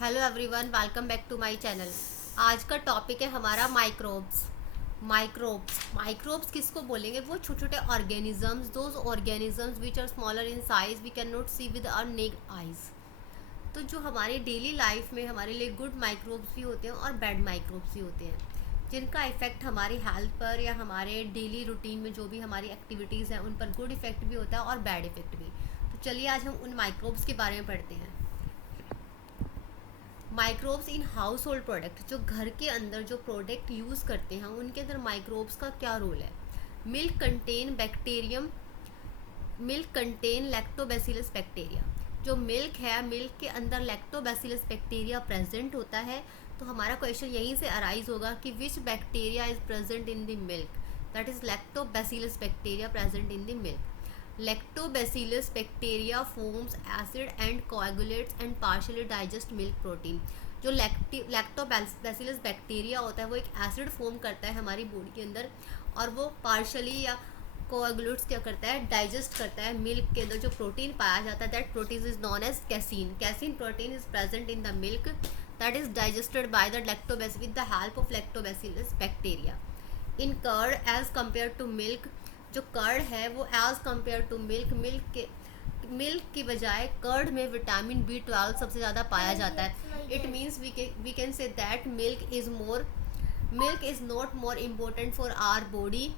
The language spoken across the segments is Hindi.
Hello everyone, welcome back to my channel. आज का टॉपिक है हमारा माइक्रोब्स किसको बोलेंगे? वो छोटे छोटे organisms, those organisms which are smaller in size we can not see with our naked eyes. तो जो हमारे डेली लाइफ में हमारे लिए गुड माइक्रोब्स भी होते हैं और बैड माइक्रोब्स भी होते हैं, जिनका इफ़ेक्ट हमारी हेल्थ पर या हमारे डेली रूटीन में जो भी हमारी एक्टिविटीज़ हैं उन पर गुड इफ़ेक्ट भी होता है और बैड इफ़ेक्ट भी। तो चलिए आज हम उन माइक्रोब्स के बारे में पढ़ते हैं। Microbes in house hold product, जो घर के अंदर जो प्रोडक्ट यूज़ करते हैं उनके अंदर माइक्रोब्स का क्या रोल है? Milk contain bacterium milk contain lactobacillus bacteria. जो मिल्क है, मिल्क के अंदर लैक्टोबैसिलस बैक्टीरिया प्रेजेंट होता है। तो हमारा क्वेश्चन यहीं से अराइज होगा कि which bacteria is present in the milk, that is lactobacillus bacteria present in the milk. Lactobacillus bacteria forms acid and coagulates and partially digest milk protein. जो लैक्टोबैसिलस बैक्टीरिया होता है वो एक एसिड फॉर्म करता है हमारी बॉडी के अंदर, और वो पार्शियली या कोएगुलेट्स क्या करता है, डाइजेस्ट करता है मिल्क के अंदर जो प्रोटीन पाया जाता है। That protein is known as casein. Casein protein is present in the milk that is digested by the lactobacillus with the help of lactobacillus bacteria. In curd as compare to milk, जो कर्ड है वो एज कम्पेयर टू मिल्क की बजाय कर्ड में विटामिन B12 सबसे ज़्यादा पाया जाता है। It means we can say that milk is not more important for our body.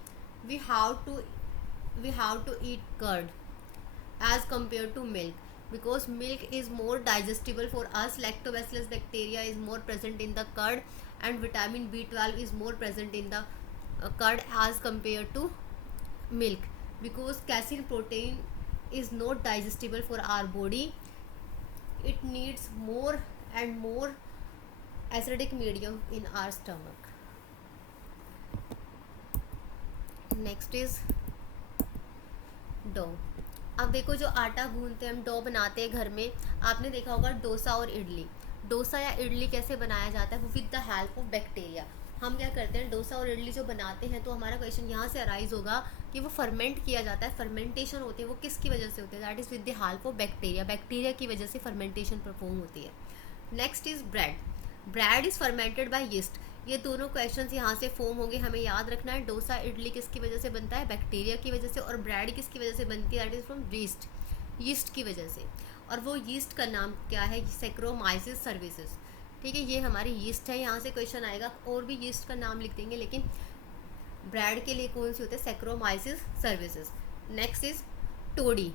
We have to we have to eat curd as compared to milk, because milk is more digestible for us. Lactobacillus bacteria is more present in the curd and vitamin B12 is more present in the curd as compared to milk, because casein protein is not digestible for our body. It needs more and more acidic medium in our stomach. Next is dough. अब देखो, जो आटा गूंथते हैं हम, डो बनाते हैं घर में। आपने देखा होगा डोसा और इडली। डोसा या इडली कैसे बनाया जाता है? वो with the help of bacteria. हम क्या करते हैं, डोसा और इडली जो बनाते हैं, तो हमारा क्वेश्चन यहाँ से अराइज होगा कि वो फर्मेंट किया जाता है। फर्मेंटेशन होती है वो किसकी वजह से होती है? That is with the help of bacteria. Bacteria की वजह से फर्मेंटेशन परफॉर्म होती है। Next is bread. Bread is fermented by yeast. ये दोनों क्वेश्चंस यहाँ से फॉर्म होंगे, हमें याद रखना है। डोसा इडली किसकी वजह से बनता है? बैक्टीरिया की वजह से। और ब्रेड किसकी वजह से बनती है? दैट इज़ फ्रॉम यीस्ट की वजह से। और वो यीस्ट का नाम क्या है? Saccharomyces services. ठीक है, ये हमारी यीस्ट है। यहाँ से क्वेश्चन आएगा, और भी यीस्ट का नाम लिख देंगे, लेकिन ब्रेड के लिए कौन सी होती है? Saccharomyces cerevisiae. Next is toddy.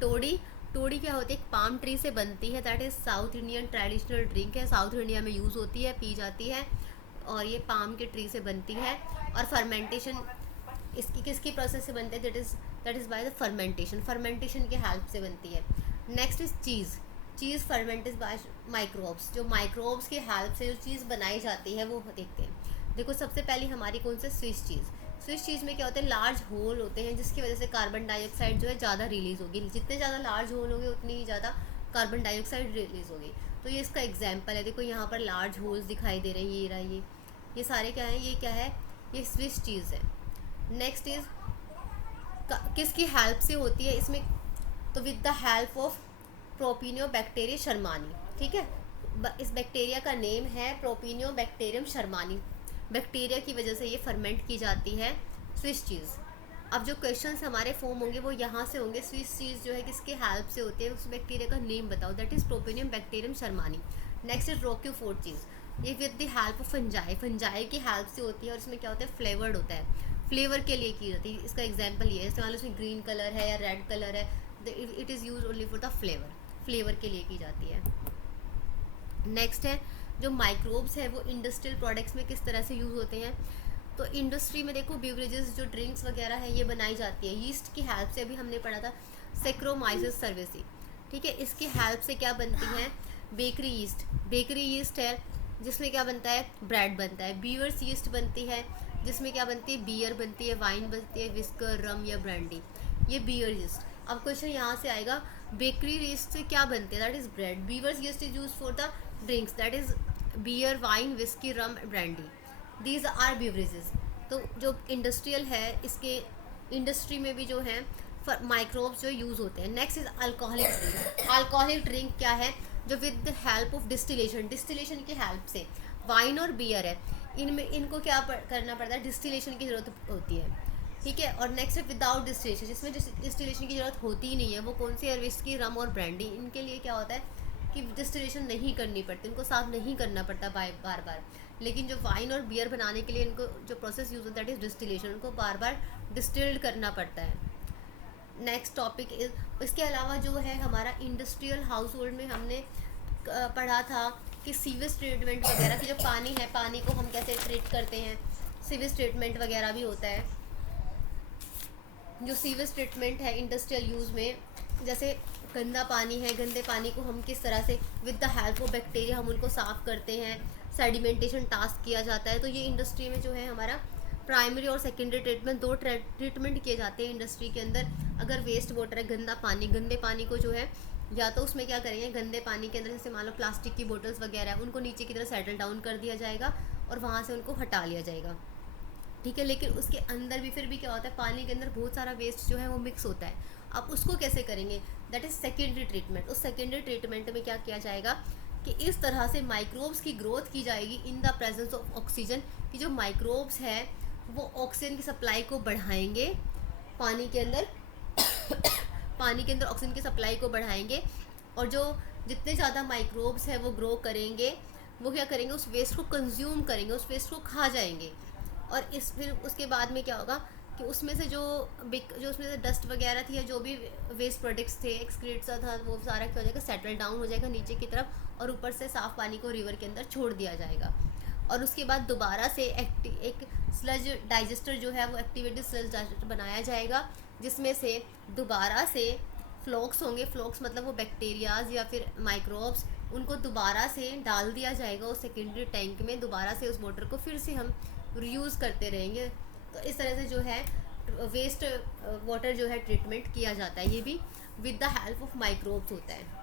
Toddy toddy क्या होती है? एक पाम ट्री से बनती है। That is South Indian traditional drink है, साउथ इंडिया में यूज़ होती है, पी जाती है, और ये पाम के ट्री से बनती है। और फर्मेंटेशन इसकी किसकी प्रोसेस से बनती है? That is by the fermentation के हेल्प से बनती है। Next is cheese fermented by microbes. जो माइक्रोब्स की हेल्प से जो चीज़ बनाई जाती है वो देखते हैं। देखो, सबसे पहले हमारी कौन सी? स्विस चीज़ में क्या होता है? लार्ज होल होते हैं, जिसकी वजह से कार्बन डाइऑक्साइड जो है ज़्यादा रिलीज़ होगी। जितने ज़्यादा लार्ज होल होंगे उतनी ही ज़्यादा कार्बन डाइऑक्साइड रिलीज़ होगी। तो ये इसका एग्जाम्पल है। देखो, यहाँ पर लार्ज होल्स दिखाई दे रहे हैं, ये रहा, ये सारे क्या हैं? ये क्या है? ये स्विस चीज़ है। नेक्स्ट इज किसकी हेल्प से होती है इसमें? तो विद द हेल्प ऑफ प्रोपिनियोबैक्टीरिया शर्मानी। ठीक है, इस बैक्टीरिया का नेम है प्रोपिनियोबैक्टीरियम शर्मानी। बैक्टीरिया की वजह से ये फर्मेंट की जाती है स्विस चीज़। अब जो क्वेश्चंस हमारे फॉर्म होंगे वो यहाँ से होंगे। स्विस चीज़ जो है किसके हेल्प से होती है? उस बैक्टीरिया का नेम बताओ। That is Propionibacterium shermanii. Next is Roquefort cheese. ये with the help of fungi की हेल्प से होती है, और इसमें क्या होता है? फ्लेवर्ड होता है, फ्लेवर के लिए की जाती है। इसका एग्जाम्पल ये है, जैसे मान लो इसमें ग्रीन कलर है या रेड कलर है, it is use only for the flavour के लिए की जाती है। नेक्स्ट है, जो माइक्रोब्स है वो इंडस्ट्रियल प्रोडक्ट्स में किस तरह से यूज़ होते हैं? तो इंडस्ट्री में देखो, बेवरेजेस जो ड्रिंक्स वगैरह है ये बनाई जाती है यीस्ट की हेल्प से। अभी हमने पढ़ा था सैक्रोमाइसिस सर्विसेज। ठीक है, इसकी हेल्प से क्या बनती है? बेकरी यीस्ट है, जिसमें क्या बनता है? ब्रेड बनता है। बीवर्स यीस्ट बनती है, जिसमें क्या बनती है? बियर बनती है, वाइन बनती है, विस्कर, रम या ब्रांडी। ये बियर यीस्ट। अब क्वेश्चन यहाँ से आएगा, बेकरी यीस्ट से क्या बनते हैं? That is bread. Brewers yeast is use for the drinks, that is beer, wine, whisky, rum, brandy. These are beverages. तो जो इंडस्ट्रियल है, इसके इंडस्ट्री में भी जो है माइक्रोब्स जो यूज़ होते हैं। Next is alcoholic drink. Alcoholic drink क्या है? जो with the help of distillation, distillation की हेल्प से, वाइन और बियर है, इनमें इनको क्या करना पड़ता है, डिस्टिलेशन की ज़रूरत होती है, ठीक है। और नेक्स्ट है विदाउट डिस्टिलेशन, जिसमें डिस्टिलेशन की ज़रूरत होती ही नहीं है, वो कौन सी है, विस्की, रम और ब्रांडी। इनके लिए क्या होता है कि डिस्टिलेशन नहीं करनी पड़ती, इनको साफ नहीं करना पड़ता बार बार। लेकिन जो वाइन और बियर बनाने के लिए इनको जो प्रोसेस यूज होता है दैट इज़ डिस्टिलेशन, उनको बार बार डिस्टिल्ड करना पड़ता है। नेक्स्ट टॉपिक इज, इसके अलावा जो है हमारा इंडस्ट्रियल हाउस होल्ड में हमने पढ़ा था कि सीवेज ट्रीटमेंट वगैरह की, जो पानी है, पानी को हम कैसे ट्रीट करते हैं, सीवेज ट्रीटमेंट वगैरह भी होता है। जो सीवेज ट्रीटमेंट है इंडस्ट्रियल यूज़ में, जैसे गंदा पानी है, गंदे पानी को हम किस तरह से with the help of bacteria हम उनको साफ़ करते हैं, सेडिमेंटेशन टास्क किया जाता है। तो ये इंडस्ट्री में जो है हमारा प्राइमरी और सेकेंडरी ट्रीटमेंट, दो ट्रीटमेंट किए जाते हैं इंडस्ट्री के अंदर। अगर वेस्ट वाटर है, गंदा पानी, गंदे पानी को जो है या तो उसमें क्या करेंगे, गंदे पानी के अंदर जैसे मान लो प्लास्टिक की बोटल्स वगैरह है, उनको नीचे की तरफ सेटल डाउन कर दिया जाएगा और वहाँ से उनको हटा लिया जाएगा, ठीक है। लेकिन उसके अंदर भी फिर भी क्या होता है, पानी के अंदर बहुत सारा वेस्ट जो है वो मिक्स होता है। अब उसको कैसे करेंगे, दैट इज़ सेकेंडरी ट्रीटमेंट। उस सेकेंडरी ट्रीटमेंट में क्या किया जाएगा कि इस तरह से माइक्रोब्स की ग्रोथ की जाएगी in the presence of oxygen, कि जो माइक्रोब्स है वो ऑक्सीजन की सप्लाई को बढ़ाएंगे पानी के अंदर पानी के अंदर ऑक्सीजन की सप्लाई को बढ़ाएंगे, और जो जितने ज़्यादा माइक्रोब्स हैं वो ग्रो करेंगे, वो क्या करेंगे, उस वेस्ट को कंज्यूम करेंगे, उस वेस्ट को खा जाएंगे। और इस फिर उसके बाद में क्या होगा कि उसमें से जो उसमें से डस्ट वगैरह थी या जो भी वेस्ट प्रोडक्ट्स थे, एक्सक्रीट सा था, वो सारा क्या हो जाएगा, सेटल डाउन हो जाएगा नीचे की तरफ, और ऊपर से साफ़ पानी को रिवर के अंदर छोड़ दिया जाएगा। और उसके बाद दोबारा से एक स्लज डाइजेस्टर जो है वो एक्टिवेटेड स्लज डाइजेस्टर बनाया जाएगा, जिसमें से दोबारा से फ्लोक्स होंगे, फ्लोक्स मतलब वो बैक्टीरियाज या फिर माइक्रोब्स, उनको दोबारा से डाल दिया जाएगा उस सेकेंडरी टैंक में, दोबारा से उस वाटर को फिर से हम रीयूज़ करते रहेंगे। तो इस तरह से जो है वेस्ट वाटर जो है ट्रीटमेंट किया जाता है, ये भी with the help of microbes होता है।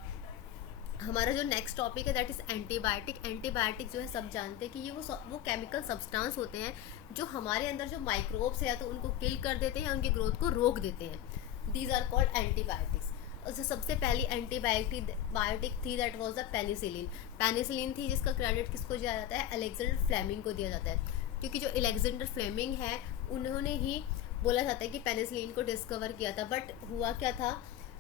हमारा जो नेक्स्ट टॉपिक है दैट इज़ एंटीबायोटिक। एंटीबायोटिक जो है सब जानते हैं कि ये वो केमिकल सब्सटेंस होते हैं जो हमारे अंदर जो माइक्रोब्स है या तो उनको किल कर देते हैं या उनकी ग्रोथ को रोक देते हैं। These are called antibiotics. उससे सबसे पहली एंटीबायोटिक थी that was the penicillin. Penicillin थी जिसका क्रेडिट किसको दिया जाता है, अलेक्जेंडर फ्लेमिंग को दिया जाता है, क्योंकि जो अलेक्जेंडर फ्लेमिंग है उन्होंने ही बोला जाता है कि पेनिसिलिन को डिस्कवर किया था। बट हुआ क्या था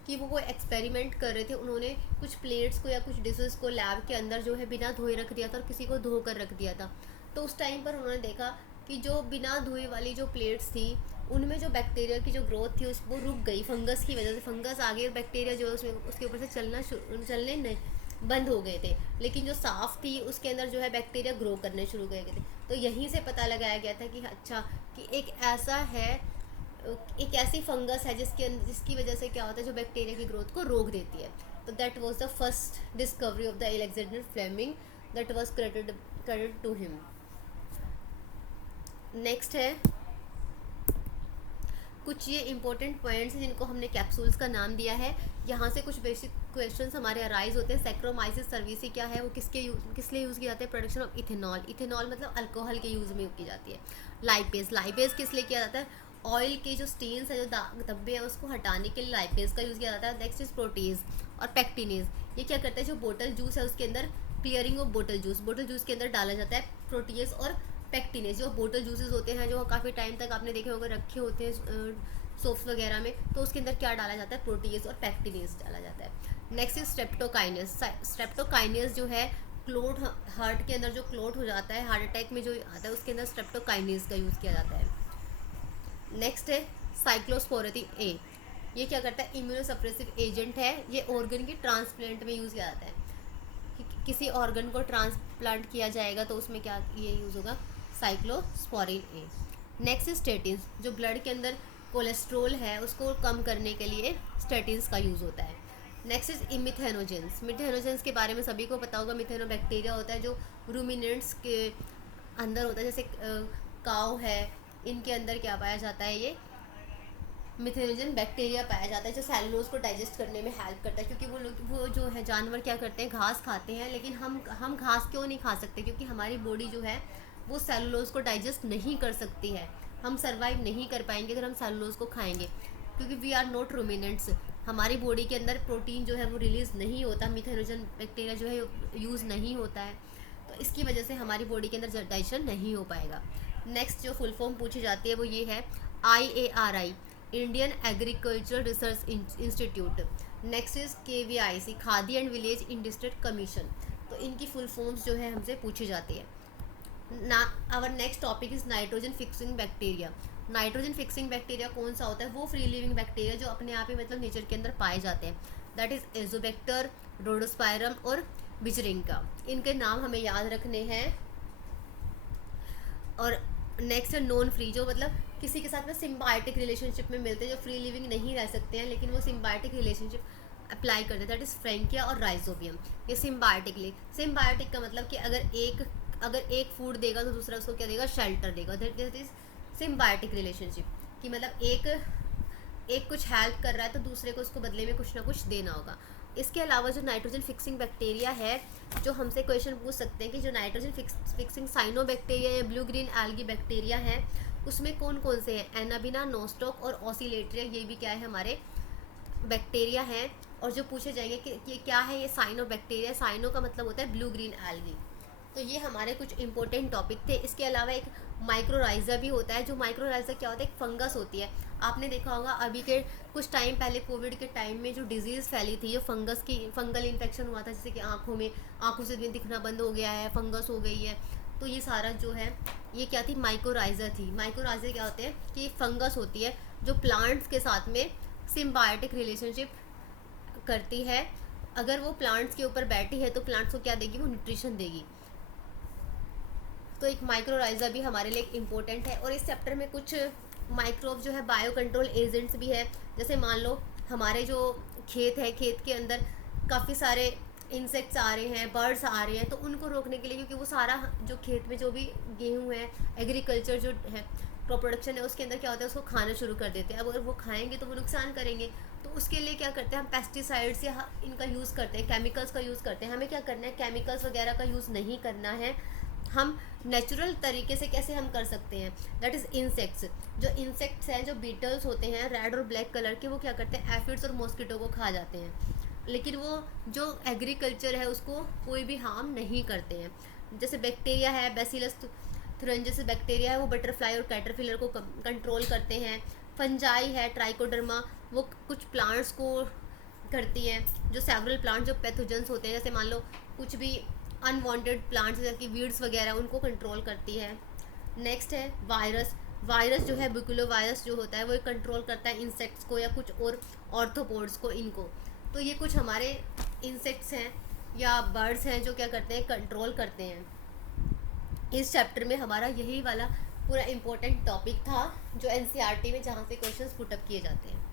कि वो कोई एक्सपेरिमेंट कर रहे थे, उन्होंने कुछ प्लेट्स को या कुछ डिशेस को लैब के अंदर जो है बिना धोए रख दिया था और किसी को धो कर रख दिया था। तो उस टाइम पर उन्होंने देखा कि जो बिना धोए वाली जो प्लेट्स थी उनमें जो बैक्टीरिया की जो ग्रोथ थी उस वो रुक गई, फंगस की वजह से। फंगस आ गई और बैक्टीरिया जो है उसमें उसके ऊपर से चलने नहीं बंद हो गए थे। लेकिन जो साफ़ थी उसके अंदर जो है बैक्टीरिया ग्रो करने शुरू हो गए थे। तो यहीं से पता लगाया गया था कि अच्छा कि एक ऐसी फंगस है जिसकी वजह से क्या होता है, जो बैक्टीरिया की ग्रोथ को रोक देती है। तो that was the first discovery of the Alexander Fleming, that was credited to him. Next है कुछ ये इंपॉर्टेंट पॉइंट्स हैं जिनको हमने कैप्सूल्स का नाम दिया है। यहाँ से कुछ बेसिक क्वेश्चंस हमारे अराइज होते हैं। सैक्रोमाइसिस सर्विसी क्या है, वो किस लिए यूज़ किया जाता है, प्रोडक्शन ऑफ इथेनॉल। इथेनॉल मतलब अल्कोहल के यूज़ में की जाती है। लाइपेज किस लिए किया जाता है, ऑयल के जो स्टेन्स है, जो धब्बे हैं, उसको हटाने के लिए लाइपेज का यूज़ किया जाता है। नेक्स्ट इज प्रोटीज और पैक्टिनेज। ये क्या करता है, जो बोतल जूस है उसके अंदर क्लियरिंग ऑफ बोतल जूस के अंदर डाला जाता है प्रोटीज और पैक्टिनेज। जो बोतल जूसेस होते हैं जो काफ़ी टाइम तक आपने देखे होंगे रखे होते हैं सोप्स वगैरह में, तो उसके अंदर क्या डाला जाता है, प्रोटीज और पैक्टिनेज डाला जाता है। Next is streptokinase. स्ट्रेप्टोकाइनेस जो है क्लोट, हार्ट के अंदर जो क्लोट हो जाता है, हार्ट अटैक में जो आता है, उसके अंदर स्ट्रेप्टोकाइनेस का यूज़ किया जाता है। नेक्स्ट है साइक्लोस्पोरेटिन ए। ये क्या करता है, इम्यूनोसप्रेसिव एजेंट है। ये ऑर्गन की ट्रांसप्लांट में यूज़ किया जाता है। किसी ऑर्गन को ट्रांसप्लांट किया जाएगा तो उसमें क्या ये यूज़ होगा, साइक्लोस्पोरिन ए। नेक्स्ट स्टेटिन्स, जो ब्लड के अंदर कोलेस्ट्रोल है उसको कम करने के लिए स्टेटिन्स का यूज़ होता है। Next is methanogens. मिथेनोजेंस के बारे में सभी को पता होगा। मिथेनोबैक्टीरिया होता है जो रूमिनेंट्स के अंदर होता है, जैसे काऊ है, इनके अंदर क्या पाया जाता है, ये मिथेनोजन बैक्टीरिया पाया जाता है जो सेलुलोज को डाइजेस्ट करने में हेल्प करता है। क्योंकि वो जो है जानवर क्या करते हैं, घास खाते हैं, लेकिन हम घास क्यों नहीं खा सकते, क्योंकि हमारी बॉडी जो है वो सेलुलोज को डाइजेस्ट नहीं कर सकती है। हम सर्वाइव नहीं कर पाएंगे अगर हम सेलुलोज को खाएंगे, क्योंकि वी आर नॉट रूमिनेंट्स, हमारी बॉडी के अंदर प्रोटीन जो है वो रिलीज़ नहीं होता, मिथाइलोजन बैक्टीरिया जो है यूज़ नहीं होता है, तो इसकी वजह से हमारी बॉडी के अंदर डाइजेशन नहीं हो पाएगा। नेक्स्ट जो फुल फॉर्म पूछी जाती है वो ये है IARI, Indian agriculture research institute. Next is KVIC, khadi and village industry commission. तो इनकी फुल फॉर्म्स जो है हमसे पूछी जाती है ना। Our next topic is nitrogen fixing bacteria. Nitrogen fixing bacteria कौन सा होता है? वो फ्री लिविंग बैक्टीरिया जो अपने आप ही मतलब नेचर के अंदर पाए जाते हैं, दैट इज एजोबैक्टर, रोडोस्पायरम और बिजरिंका। इनके नाम हमें याद रखने हैं। और नेक्स्ट है नॉन फ्री, जो मतलब किसी के साथ में सिम्बायोटिक रिलेशनशिप में मिलते हैं, जो फ्री लिविंग नहीं रह सकते हैं लेकिन वो सिम्बायोटिक रिलेशनशिप अप्लाई करते हैं, दैट इज फ्रैंकिया और राइजोबियम। ये सिम्बायोटिकली, सिम्बायोटिक का मतलब कि अगर एक फूड देगा तो दूसरा उसको क्या देगा? शेल्टर देगा, दैट इज सिम्बायोटिक रिलेशनशिप। कि मतलब एक कुछ हेल्प कर रहा है तो दूसरे को उसको बदले में कुछ ना कुछ देना होगा। इसके अलावा जो नाइट्रोजन फिक्सिंग बैक्टीरिया है, जो हमसे क्वेश्चन पूछ सकते हैं कि जो नाइट्रोजन फिक्सिंग साइनोबैक्टीरिया या ब्लू ग्रीन एल्गी बैक्टीरिया है उसमें कौन कौन से हैं? एनाबिना, नोस्टॉक और ऑसिलेट्रिया, ये भी क्या है? हमारे बैक्टीरिया हैं। और जो पूछे जाएंगे कि क्या है ये साइनोबैक्टीरिया, साइनो का मतलब होता है ब्लू ग्रीन एल्गी। तो ये हमारे कुछ इंपॉर्टेंट टॉपिक थे। इसके अलावा एक माइक्रोराइजा भी होता है। जो माइक्रोराइजा क्या होता है? एक फंगस होती है। आपने देखा होगा अभी के कुछ टाइम पहले कोविड के टाइम में जो डिजीज़ फैली थी, जो फंगल इन्फेक्शन हुआ था, जैसे कि आँखों से दिखना बंद हो गया है, फंगस हो गई है, तो ये सारा जो है ये क्या थी? माइक्रोराइजा थी। माइक्रोराइजा क्या होते हैं कि फंगस होती है जो प्लांट्स के साथ में सिम्बायोटिक रिलेशनशिप करती है। अगर वो प्लांट्स के ऊपर बैठी है तो प्लांट्स को क्या देगी? वो न्यूट्रिशन देगी। तो एक माइक्रोराइजा भी हमारे लिए इम्पोर्टेंट है। और इस चैप्टर में कुछ माइक्रोब जो है बायो कंट्रोल एजेंट्स भी है। जैसे मान लो हमारे जो खेत है, खेत के अंदर काफ़ी सारे इंसेक्ट्स आ रहे हैं, बर्ड्स आ रहे हैं, तो उनको रोकने के लिए, क्योंकि वो सारा जो खेत में जो भी गेहूँ है, एग्रीकल्चर जो है क्रॉप प्रोडक्शन है, उसके अंदर क्या होता है? उसको खाना शुरू कर देते हैं। अब अगर वो खाएंगे तो वो नुकसान करेंगे, तो उसके लिए क्या करते हैं? हम पेस्टिसाइड्स या इनका यूज़ करते हैं, केमिकल्स का यूज़ करते हैं। हमें क्या करना है? केमिकल्स वगैरह का यूज़ नहीं करना है। हम नेचुरल तरीके से कैसे हम कर सकते हैं? That is insects. जो इंसेक्ट्स हैं, जो बीटल्स होते हैं रेड और ब्लैक कलर के, वो क्या करते हैं? एफिड्स और मॉस्किटो को खा जाते हैं, लेकिन वो जो एग्रीकल्चर है उसको कोई भी हार्म नहीं करते हैं। जैसे बैक्टीरिया है, बैसिलस थुरंजिस बैक्टीरिया है, वो बटरफ्लाई और कैटरपिलर को कंट्रोल करते हैं। फंजाई है, ट्राइकोडर्मा, वो कुछ प्लांट्स को करती है। जो सेवरल प्लांट जो पैथोजेंस होते हैं, जैसे मान लो कुछ भी अनवांटेड प्लांट्स जैसे कि वीड्स वगैरह, उनको कंट्रोल करती है। नेक्स्ट है वायरस। वायरस जो है बुकुलो वायरस जो होता है वो कंट्रोल करता है इंसेक्ट्स को या कुछ और ऑर्थोपोड्स को, इनको। तो ये कुछ हमारे इंसेक्ट्स हैं या बर्ड्स हैं जो क्या करते हैं? कंट्रोल करते हैं। इस चैप्टर में हमारा यही वाला पूरा इम्पोर्टेंट टॉपिक था जो NCERT में जहाँ से क्वेश्चंस पुटअप किए जाते हैं।